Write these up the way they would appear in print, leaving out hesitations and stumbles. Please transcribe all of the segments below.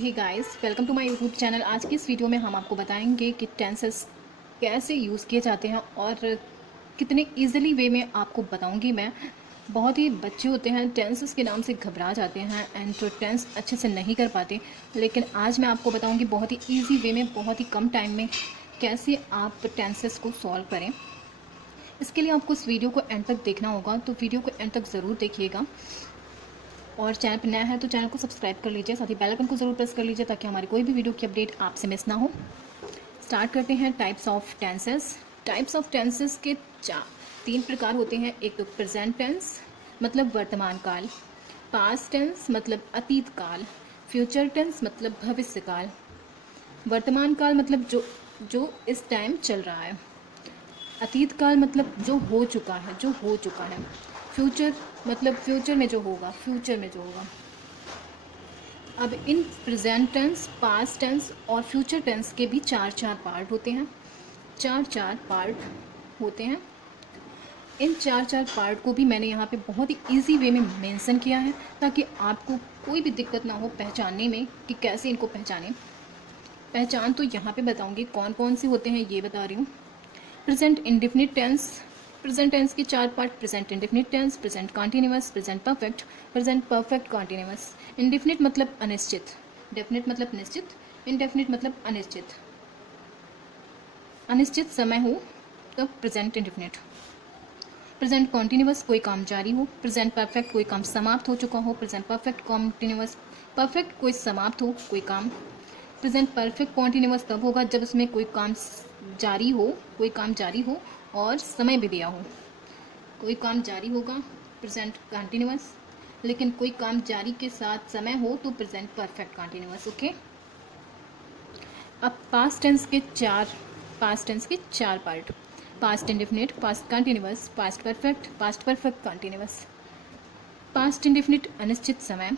Hey guys, welcome to my YouTube channel. आज की इस वीडियो में हम आपको बताएंगे कि टेंसेस कैसे यूज़ किए जाते हैं और कितने इजीली वे में आपको बताऊंगी मैं। बहुत ही बच्चे होते हैं टेंसेस के नाम से घबरा जाते हैं एंड तो टेंस अच्छे से नहीं कर पाते, लेकिन आज मैं आपको बताऊंगी बहुत ही ईजी वे में, बहुत ही कम टाइम में कैसे आप टेंसेस को सॉल्व करें। इसके लिए आपको इस वीडियो को एंड तक देखना होगा, तो वीडियो को एंड तक ज़रूर देखिएगा। और चैनल पर नया है तो चैनल को सब्सक्राइब कर लीजिए, साथ ही बेल आइकन को ज़रूर प्रेस कर लीजिए ताकि हमारी कोई भी वीडियो की अपडेट आपसे मिस ना हो। स्टार्ट करते हैं। Types of tenses. Types of tenses के तीन प्रकार होते हैं। एक तो प्रेजेंट टेंस मतलब वर्तमान काल, पास्ट टेंस मतलब अतीत काल, फ्यूचर टेंस मतलब भविष्य काल। वर्तमान काल मतलब जो इस टाइम चल रहा है। अतीत काल मतलब जो हो चुका है, फ्यूचर मतलब फ्यूचर में जो होगा, अब इन प्रेजेंट टेंस, पास्ट टेंस और फ्यूचर टेंस के भी चार पार्ट होते हैं। इन चार पार्ट को भी मैंने यहाँ पे बहुत ही इजी वे में मेंशन किया है ताकि आपको कोई भी दिक्कत ना हो पहचानने में कि कैसे इनको पहचानें। पहचान तो यहाँ पे बताऊँगी, कौन कौन से होते हैं ये बता रही हूँ। Present indefinite tense. Present tense के चार part: present indefinite tense, present continuous, present perfect, present perfect continuous. Indefinite मतलब अनिश्चित, डेफिनिट मतलब निश्चित, इंडेफिनिट मतलब अनिश्चित। अनिश्चित समय हो तो प्रेजेंट इंडेफिनिट। प्रेजेंट कॉन्टिन्यूअस कोई काम जारी हो। प्रेजेंट परफेक्ट कोई काम समाप्त हो चुका हो। प्रेजेंट परफेक्ट कॉन्टिन्यूअस, परफेक्ट कोई समाप्त हो कोई काम। प्रेजेंट परफेक्ट कॉन्टिन्यूअस तब होगा जब उसमें कोई काम जारी हो और समय भी दिया हो। कोई काम जारी होगा प्रेजेंट कॉन्टिन्यूअस, लेकिन कोई काम जारी के साथ समय हो तो प्रेजेंट परफेक्ट कॉन्टिन्यूअस। ओके। अब पास्ट टेंस के चार part: past indefinite, past continuous, past perfect continuous. Past indefinite अनिश्चित समय।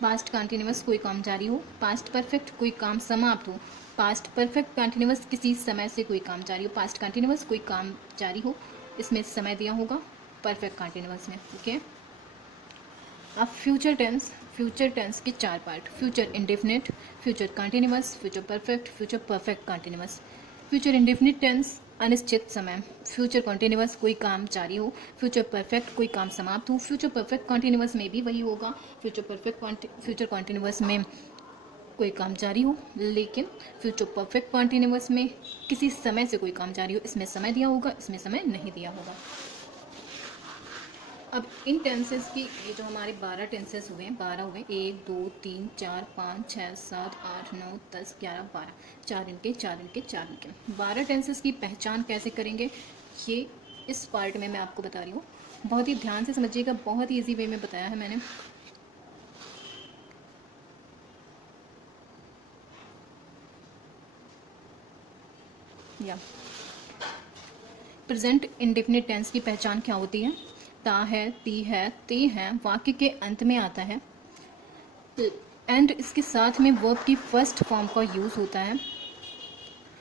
पास्ट कॉन्टिन्यूअस कोई काम जारी हो। पास्ट परफेक्ट कोई काम समाप्त हो। पास्ट परफेक्ट कॉन्टिन्यूअस किसी समय से कोई काम जारी हो। पास्ट कॉन्टिन्यूअस कोई काम जारी हो, इसमें समय दिया होगा परफेक्ट कॉन्टिन्यूअस में। ओके। अब फ्यूचर टेंस के चार part: future indefinite, future continuous, future perfect continuous. Future indefinite tense अनिश्चित समय। फ्यूचर कॉन्टिन्यूअस कोई काम जारी हो। फ्यूचर परफेक्ट कोई काम समाप्त हो। फ्यूचर परफेक्ट कॉन्टिन्यूअस में भी वही होगा, फ्यूचर कॉन्टिन्यूअस में कोई काम जारी हो, लेकिन फ्यूचर परफेक्ट कॉन्टिन्यूअस में किसी समय से कोई काम जारी हो, इसमें समय दिया होगा, इसमें समय नहीं दिया होगा। अब इन टेंसेस की, ये जो हमारे 12 टेंसेस हुए, 1 2 3 4 5 6 7 8 9 10 11 12, 4 इनके 12 टेंसेस की पहचान कैसे करेंगे ये इस पार्ट में मैं आपको बता रही हूँ। बहुत ही ध्यान से समझिएगा, बहुत ही ईजी वे में बताया है मैंने। या प्रेजेंट इंडेफिनिट टेंस की पहचान क्या होती है? ता है, ती है, ते हैं वाक्य के अंत में आता है एंड इसके साथ में वर्ब की फर्स्ट फॉर्म का यूज होता है।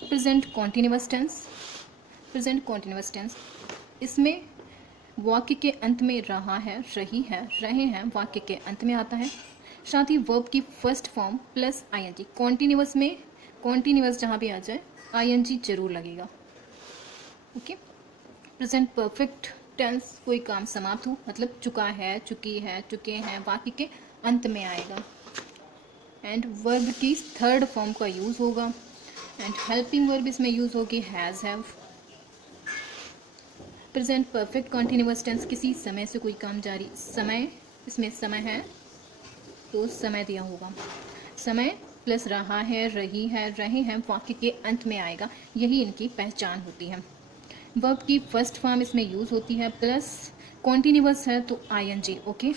प्रेजेंट कॉन्टिन्यूअस टेंस, इसमें वाक्य के अंत में रहा है, रही है, रहे हैं वाक्य के अंत में आता है। साथ ही वर्ब की first form plus ING. Continuous जहाँ भी आ जाए आईएनजी जरूर लगेगा। ओके। प्रेजेंट परफेक्ट टेंस कोई काम समाप्त हो, मतलब चुका है, चुकी है, चुके हैं वाक्य के अंत में आएगा एंड वर्ब की थर्ड फॉर्म का यूज होगा एंड हेल्पिंग वर्ब इसमें यूज होगी has, have. Present perfect continuous tense किसी समय से कोई काम जारी, समय, इसमें समय है तो समय दिया होगा, समय प्लस रहा है, रही है, रहे हैं वाक्य के अंत में आएगा, यही इनकी पहचान होती है। वर्ब की फर्स्ट फॉर्म इसमें यूज होती है प्लस कॉन्टिन्यूअस है तो आईएनजी। ओके।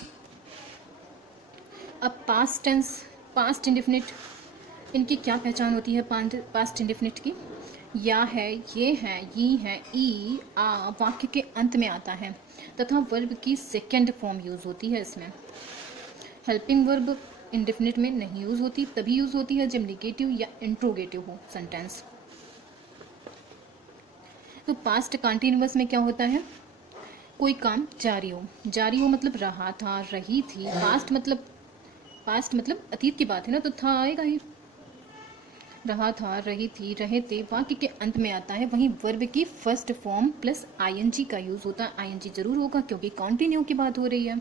अब पास्ट इंडेफिनिट, इनकी क्या पहचान होती है? पास्ट इंडेफिनिट की या है, ये है, ई है, ई आ वाक्य के अंत में आता है तथा वर्ब की सेकेंड फॉर्म यूज होती है इसमें। हेल्पिंग वर्ब इंडेफिनिट में नहीं यूज होती, तभी यूज होती है जब निगेटिव या इंट्रोगेटिव हो सेंटेंस। तो पास्ट कॉन्टिन्यूअस में क्या होता है? कोई काम जारी हो मतलब रहा था, रही थी। पास्ट मतलब पास्ट मतलब अतीत की बात है ना, तो था आएगा ही। रहा था, रही थी, रहे थे वाक्य के अंत में आता है। वहीं वर्ब की फर्स्ट फॉर्म प्लस आईएनजी का यूज होता है। आईएनजी जरूर होगा क्योंकि कंटिन्यू की बात हो रही है।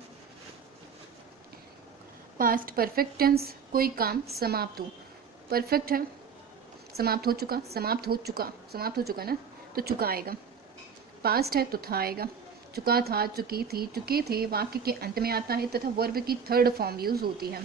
पास्ट परफेक्ट टेंस, कोई काम समाप्त हो, परफेक्ट है, समाप्त हो चुका, समाप्त हो चुका, समाप्त हो चुका ना, तो चुका आएगा। पास्ट है तो था आएगा। चुका था, चुकी थी, चुके थे वाक्य के अंत में आता है तथा वर्ब की थर्ड फॉर्म यूज होती है।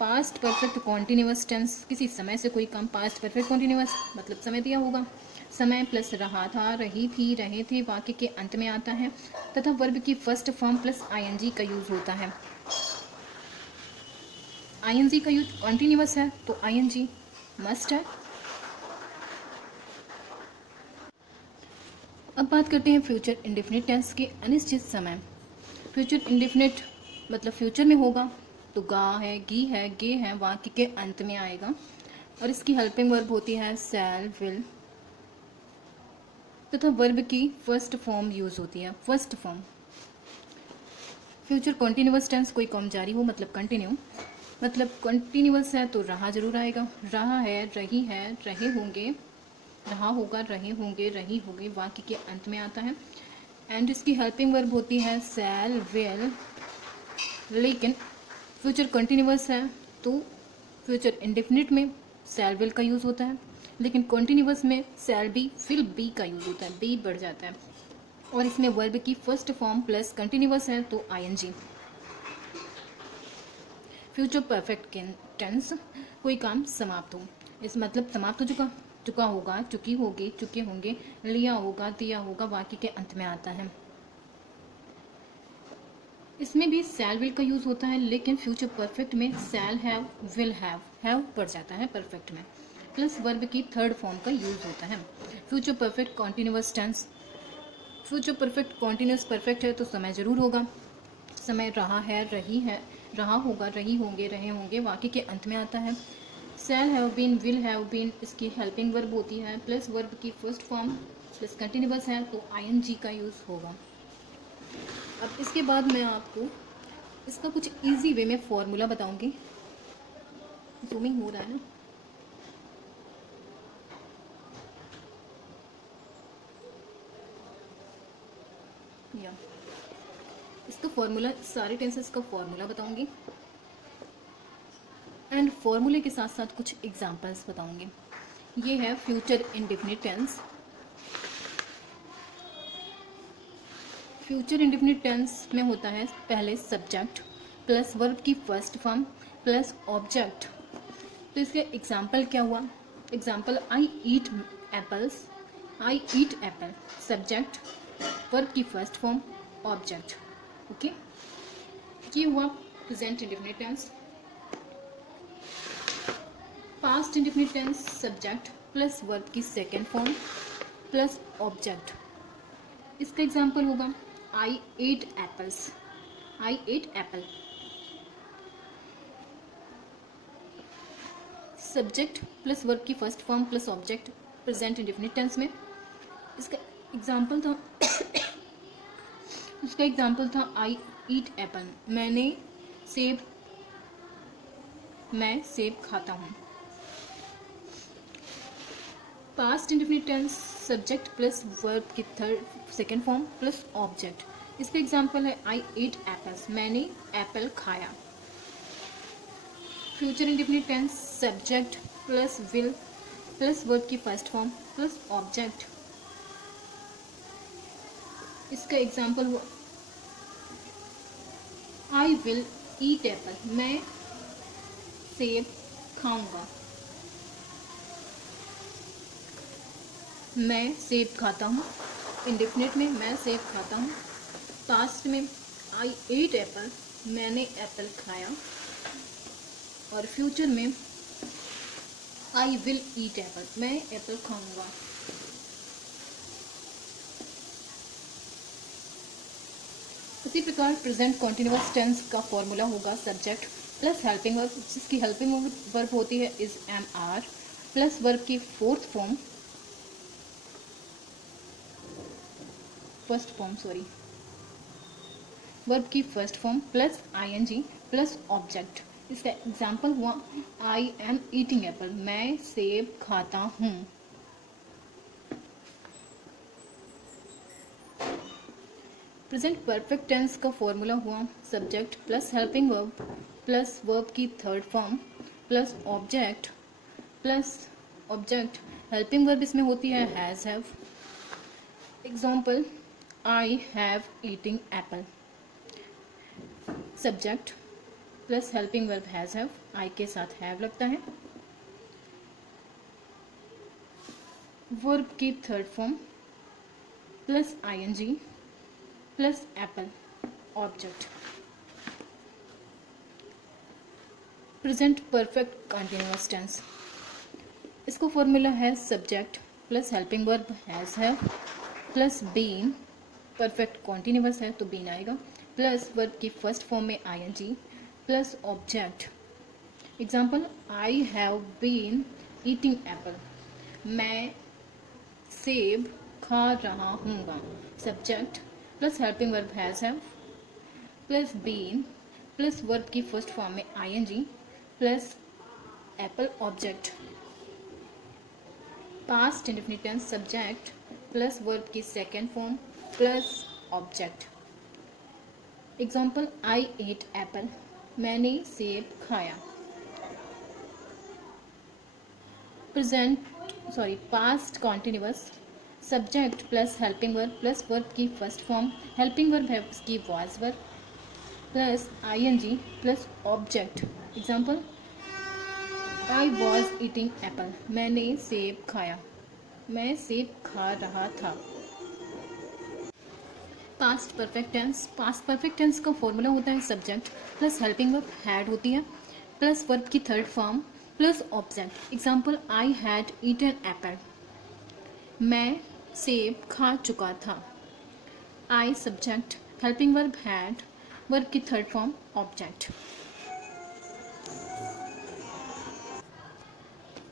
पास्ट परफेक्ट कॉन्टिन्यूअस टेंस, किसी समय से कोई काम पास्ट परफेक्ट कॉन्टिन्यूअस मतलब समय दिया होगा। समय प्लस रहा था, रही थी, रहे थे वाक्य के अंत में आता है तथा वर्ब की फर्स्ट फॉर्म प्लस आईएनजी का यूज होता है। आईएनजी का यूज कॉन्टिन्यूअस है तो आईएनजी मस्ट है। अब बात करते हैं फ्यूचर इंडेफिनिट टेंस के अनिश्चित समय। फ्यूचर इंडेफिनिट मतलब फ्यूचर में होगा तो गा है, गी है, गे है वाक्य के अंत में आएगा और इसकी हेल्पिंग वर्ब होती है शैल, विल तथा वर्ब की फर्स्ट फॉर्म यूज होती है, first form. Future continuous tense, कोई काम जारी हो मतलब कंटिन्यू, मतलब कंटिन्यूअस है तो रहा जरूर आएगा। रहा है, रही है, रहे होंगे, रहा होगा, रहे होंगे, रही होगी वाक्य के अंत में आता है एंड इसकी हेल्पिंग वर्ब होती है शैल, विल। लेकिन फ्यूचर कंटिन्यूअस है तो फ्यूचर इंडेफिनिट में शैल, विल का यूज़ होता है, लेकिन कंटिन्यूअस में शैल बी, विल बी का यूज़ होता है, बी बढ़ जाता है और इसमें वर्ब की फर्स्ट फॉर्म प्लस कंटिन्यूअस है तो आईएनजी। फ्यूचर परफेक्ट टेंस, कोई काम समाप्त हो, इस मतलब समाप्त हो चुका, चुका होगा, चुकी होगी, चुके होंगे, लिया होगा, दिया होगा वाक्य के अंत में आता है। इसमें भी शैल, विल का यूज होता है लेकिन फ्यूचर परफेक्ट में शैल हैव, विल हैव पड़ जाता है परफेक्ट में, प्लस वर्ब की थर्ड फॉर्म का यूज होता है। Future perfect continuous tense, future perfect continuous perfect है तो समय जरूर होगा। समय रहा है, रही है, रहा होगा, रही होंगे, रहे होंगे वाक्य के अंत में आता है। Shall have been, will have been इसकी हेल्पिंग वर्ब होती है प्लस वर्ब की फर्स्ट फॉर्म प्लस कंटिन्यूअस है तो आईएनजी का यूज होगा। अब इसके बाद मैं आपको इसका कुछ इजी वे में फॉर्मूला बताऊंगी। जूमिंग हो रहा है ना, या इसका फॉर्मूला, सारे टेंसेस का फॉर्मूला बताऊंगी एंड फॉर्मूले के साथ साथ कुछ एग्जांपल्स बताऊंगी। ये है future indefinite tense. Future indefinite tense में होता है पहले सब्जेक्ट प्लस वर्ब की फर्स्ट फॉर्म प्लस ऑब्जेक्ट। तो इसके एग्जाम्पल क्या हुआ, example I eat apples, I eat apple, subject, verb की फर्स्ट फॉर्म, ऑब्जेक्ट। ओके, ये हुआ present indefinite tense. Past indefinite tense subject plus verb की सेकेंड फॉर्म प्लस ऑब्जेक्ट। इसका example होगा I ate apples, I ate apple, subject plus verb की first form plus object present indefinite tense में। इसका example था इसका example था आई eat apple, मैं सेब खाता हूँ। Past indefinite tense subject plus verb की third second form plus object. इसका एग्जाम्पल है आई एट एप्पल्स, मैंने एप्पल खाया। Future indefinite tense subject plus will plus verb की फर्स्ट फॉर्म प्लस ऑब्जेक्ट। इसका एग्जाम्पल हुआ आई विल ईट एप्पल, मैं सेब खाऊंगा। मैं सेब खाता हूँ, इंडेफिनिट में मैं सेब खाता हूँ। पास्ट में आई एट एप्पल, मैंने एप्पल खाया। और फ्यूचर में आई विल ईट एप्पल, मैं एप्पल खाऊंगा। इसी प्रकार प्रेजेंट कॉन्टिन्यूअस टेंस का फॉर्मूला होगा सब्जेक्ट प्लस हेल्पिंग वर्ब, जिसकी हेल्पिंग वर्ब होती है is am are plus verb की fourth form first form verb की first form plus ING plus object. इसका एग्जाम्पल हुआ आई एम ईटिंग एप्पल, मैं सेब खाता हूँ। प्रेजेंट परफेक्ट टेंस का फॉर्मूला हुआ subject plus helping verb plus verb की third form plus object helping verb इसमें होती है has have. Example I have eating apple. Subject plus helping verb has have, I के साथ हैव लगता है। वर्ब की third form plus ING plus apple object. Present perfect continuous tense, इसको formula है subject plus helping verb has have plus been, perfect continuous है तो been आएगा, प्लस वर्ब की फर्स्ट फॉर्म में I N G plus object. Example I have been eating apple, मैं सेब खा रहा हूँगा। Subject plus helping verb has have plus been plus verb की फर्स्ट फॉर्म में I N G plus apple object. Past indefinite tense subject plus verb की second form plus object. Example I ate apple, मैंने सेब खाया। Past continuous subject plus helping verb plus verb की first form, helping verb है उसकी was verb plus ING plus object. Example I was eating apple, मैंने सेब खाया, मैं सेब खा रहा था। पास्ट परफेक्ट टेंस का फॉर्मूला होता है subject plus helping verb had होती है प्लस वर्ब की third form plus object. Example I had eaten apple, मैं सेब खा चुका था। I subject helping verb had verb की third form object.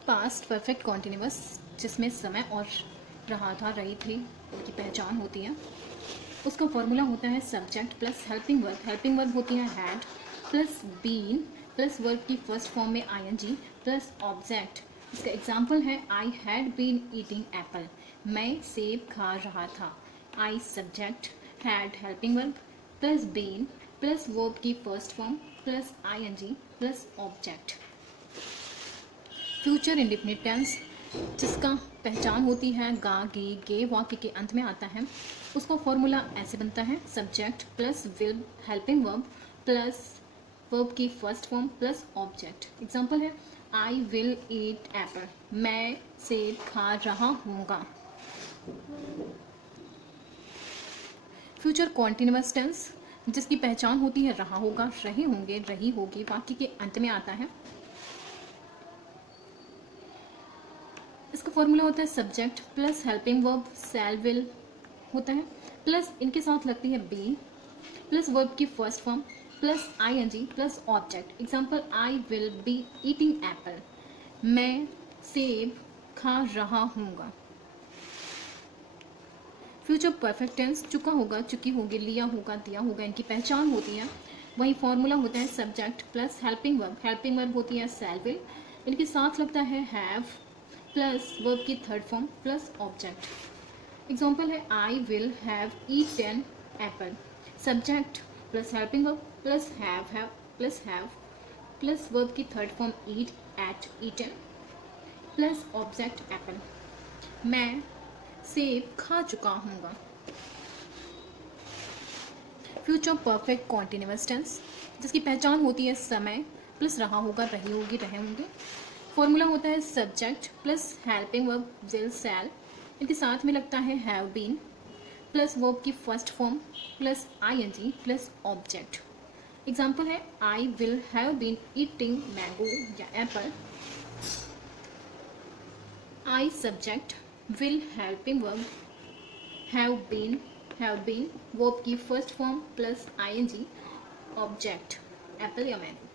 Past perfect continuous जिसमें समय और रहा था रही थी उनकी पहचान होती है, उसका फॉर्मूला होता है सब्जेक्ट प्लस हेल्पिंग वर्ब होती है had plus been plus verb की फर्स्ट फॉर्म में आईएनजी प्लस ऑब्जेक्ट। इसका एग्जाम्पल है I had been eating apple, मैं सेब खा रहा था। I subject had helping verb plus been plus verb की first form plus ING plus object. Future indefinite tense जिसका पहचान होती है गा गी गे वाक्य के अंत में आता है, उसका फॉर्मूला ऐसे बनता है subject plus will helping verb plus verb की first form plus object. Example है आई विल ईट एप्पल, मैं सेब खा रहा हूँगा। फ्यूचर कॉन्टिन्यूअस टेंस जिसकी पहचान होती है रहा होगा, रहे होंगे, रही होगी वाक्य के अंत में आता है, इसका फॉर्मूला होता है subject plus helping verb shall will होता है प्लस इनके साथ लगती है बी प्लस वर्ब की first form plus ING plus object. Example I will be eating apple, मैं सेब खा रहा हूँगा। फ्यूचर परफेक्ट टेंस चुका होगा, चुकी होगी, लिया होगा, दिया होगा, इनकी पहचान होती है। वही फॉर्मूला होता है सब्जेक्ट प्लस हेल्पिंग वर्ब होती है शैल विल, इनके साथ लगता है हैव प्लस वर्ब की third form plus object. Example है I will have eaten apple, subject plus helping verb plus have plus verb की third form eat ate eaten plus object apple, मैं सेब खा चुका हूँगा। फ्यूचर परफेक्ट कॉन्टिन्यूअस टेंस जिसकी पहचान होती है समय प्लस रहा होगा, रही होगी, रहे होंगे। फॉर्मूला होता है subject plus helping verb will shall, इनके साथ में लगता है हैव बीन प्लस वर्ब की first form plus ING plus object. Example है I will have been eating mango या apple. I subject will helping verb have been verb की first form plus I N G object apple या mango.